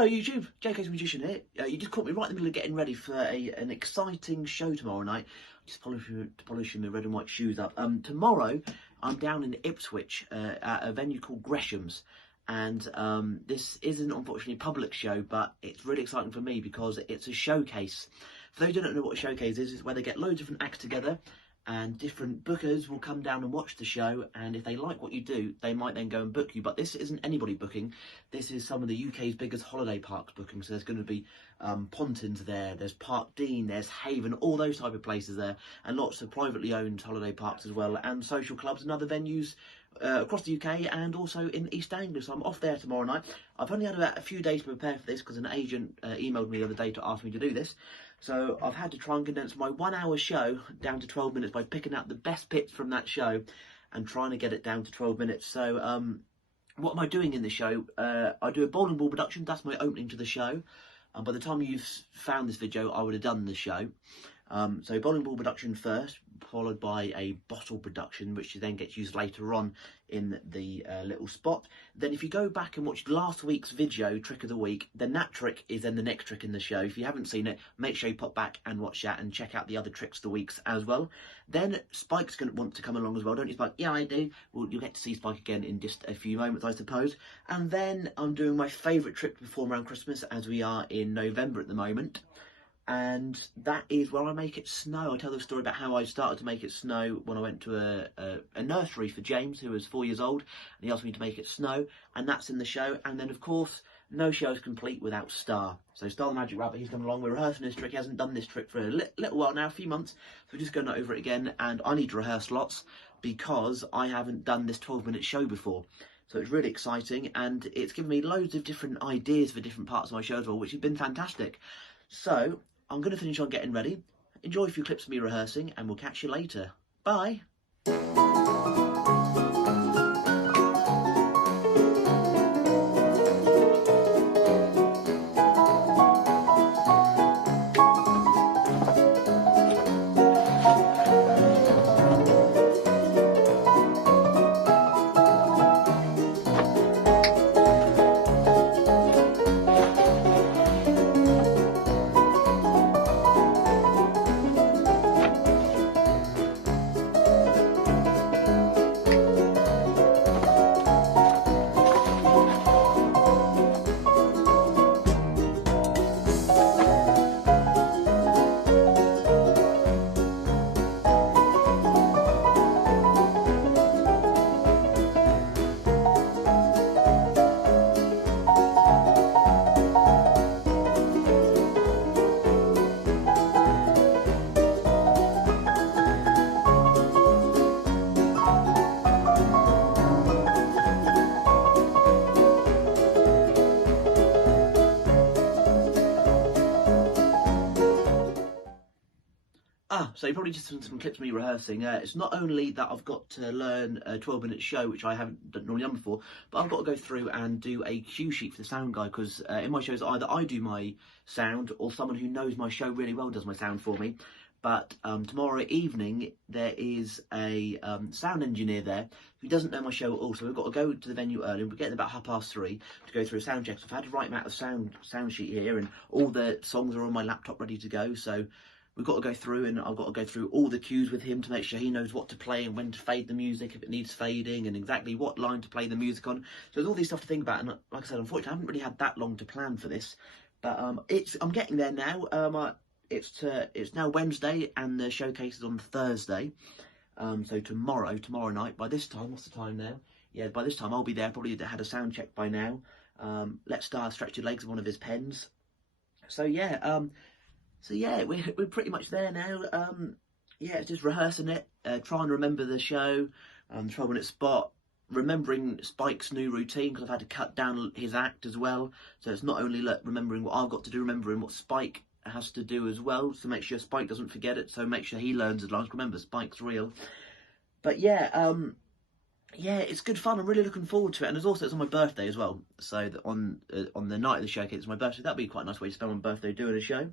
Hello YouTube, JK's Magician here. You just caught me right in the middle of getting ready for an exciting show tomorrow night. Just polishing my red and white shoes up. Tomorrow I'm down in Ipswich at a venue called Gresham's, and this isn't unfortunately a public show, but it's really exciting for me because it's a showcase. For those who don't know what a showcase is, it's where they get loads of different acts together and different bookers will come down and watch the show, and if they like what you do, they might then go and book you. But this isn't anybody booking. This is some of the UK's biggest holiday parks booking. So there's going to be Pontins there, there's Park Dean, there's Haven, all those type of places there, and lots of privately owned holiday parks as well, and social clubs and other venues across the UK and also in East Anglia. So I'm off there tomorrow night. I've only had about a few days to prepare for this because an agent emailed me the other day to ask me to do this. So I've had to try and condense my 1 hour show down to 12 minutes by picking out the best bits from that show and trying to get it down to 12 minutes. So what am I doing in the show? I do a bowling ball production. That's my opening to the show. And by the time you've found this video, I would have done the show. So bowling ball production first, followed by a bottle production, which then gets used later on in the little spot. Then if you go back and watch last week's video, Trick of the Week, then that trick is then the next trick in the show. If you haven't seen it, make sure you pop back and watch that and check out the other tricks of the weeks as well. Then Spike's going to want to come along as well, don't you, Spike? Yeah, I do. Well, you'll get to see Spike again in just a few moments, I suppose. And then I'm doing my favourite trick to perform around Christmas, as we are in November at the moment. And that is where I make it snow. I tell the story about how I started to make it snow when I went to a nursery for James, who was 4 years old, and he asked me to make it snow, and that's in the show. And then, of course, no show is complete without Star. So Star the Magic Rabbit, he's come along. We're rehearsing this trick. He hasn't done this trick for a little while now, a few months. So we're just going over it again, and I need to rehearse lots because I haven't done this 12-minute show before. So it's really exciting, and it's given me loads of different ideas for different parts of my show as well, which has been fantastic. So I'm going to finish on getting ready, enjoy a few clips of me rehearsing, and we'll catch you later. Bye! So you probably just seen some clips of me rehearsing. It's not only that I've got to learn a 12-minute show, which I haven't normally done before, but I've got to go through and do a cue sheet for the sound guy, because in my shows either I do my sound or someone who knows my show really well does my sound for me. But tomorrow evening there is a sound engineer there who doesn't know my show at all, so we've got to go to the venue early. We're getting about 3:30 to go through a sound check. So I've had to write out a sound sheet here, and all the songs are on my laptop ready to go. So we've got to go through, and I've got to go through all the cues with him to make sure he knows what to play and when to fade the music if it needs fading, and exactly what line to play the music on. So there's all these stuff to think about, and like I said, unfortunately I haven't really had that long to plan for this, but I'm getting there now. It's now Wednesday and the showcase is on Thursday. So tomorrow night, by this time, what's the time now? Yeah, by this time I'll be there, probably had a sound check by now. Let Star stretch your legs with one of his pens. So yeah, we're pretty much there now. Yeah, it's just rehearsing it, trying to remember the show, the 12-minute spot, remembering Spike's new routine, because I've had to cut down his act as well. So it's not only remembering what I've got to do, remembering what Spike has to do as well, to make sure Spike doesn't forget it, so make sure he learns as long as, remember, Spike's real. But yeah, yeah, it's good fun. I'm really looking forward to it, and it's on my birthday as well. So that on the night of the showcase, it's my birthday. That'd be quite a nice way to spend my birthday doing a show.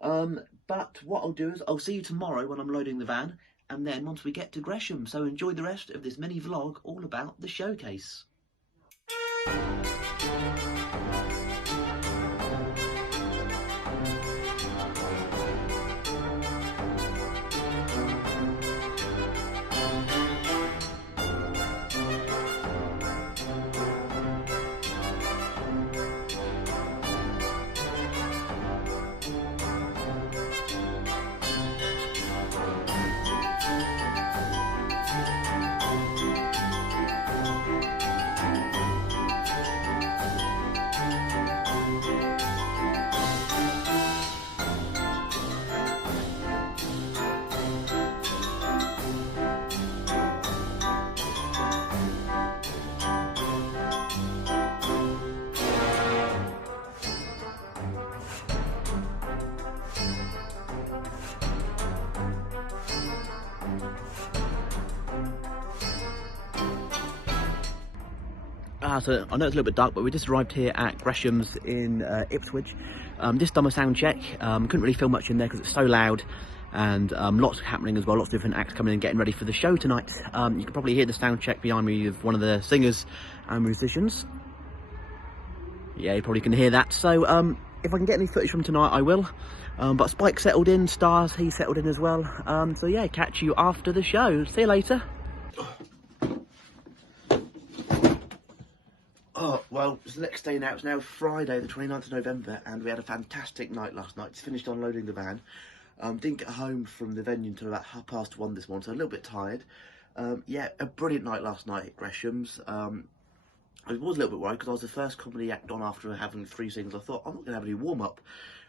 But what I'll do is I'll see you tomorrow when I'm loading the van, and then once we get to Gresham. So enjoy the rest of this mini vlog all about the showcase. So I know it's a little bit dark, but we just arrived here at Gresham's in Ipswich. Just done a sound check. Couldn't really film much in there because it's so loud, and lots happening as well. Lots of different acts coming in and getting ready for the show tonight. You can probably hear the sound check behind me of one of the singers and musicians. Yeah, you probably can hear that. So if I can get any footage from tonight, I will. But Spike settled in, Stars, he settled in as well. So yeah, catch you after the show. See you later. Oh, well, it's the next day now. It's now Friday, the 29th of November, and we had a fantastic night last night. Just finished unloading the van. Didn't get home from the venue until about 1:30 this morning, so a little bit tired. Yeah, a brilliant night last night at Gresham's. I was a little bit worried because I was the first comedy act on after having 3 singles. I thought, I'm not going to have any warm-up.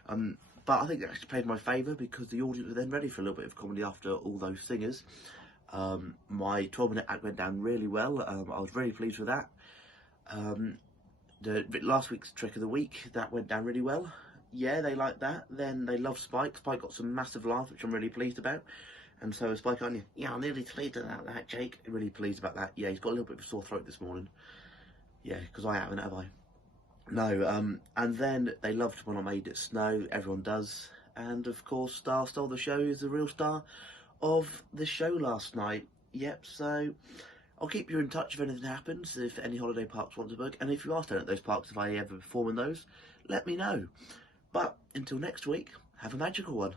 But I think that actually played in my favour because the audience were then ready for a little bit of comedy after all those singers. My 12-minute act went down really well. I was really pleased with that. The last week's trick of the week, that went down really well. Yeah, they liked that. Then they loved Spike. Spike got some massive laughs, which I'm really pleased about. And so Spike on you. Yeah, I'm really pleased about that, Jake. Really pleased about that. Yeah, he's got a little bit of a sore throat this morning. Yeah, because I haven't, have I? No, and then they loved when I made it snow. Everyone does. And of course, Star Stole the Show is the real star of the show last night. Yep, so I'll keep you in touch if anything happens, if any holiday parks want to book. And if you are staying at those parks, if I ever perform in those, let me know. But until next week, have a magical one.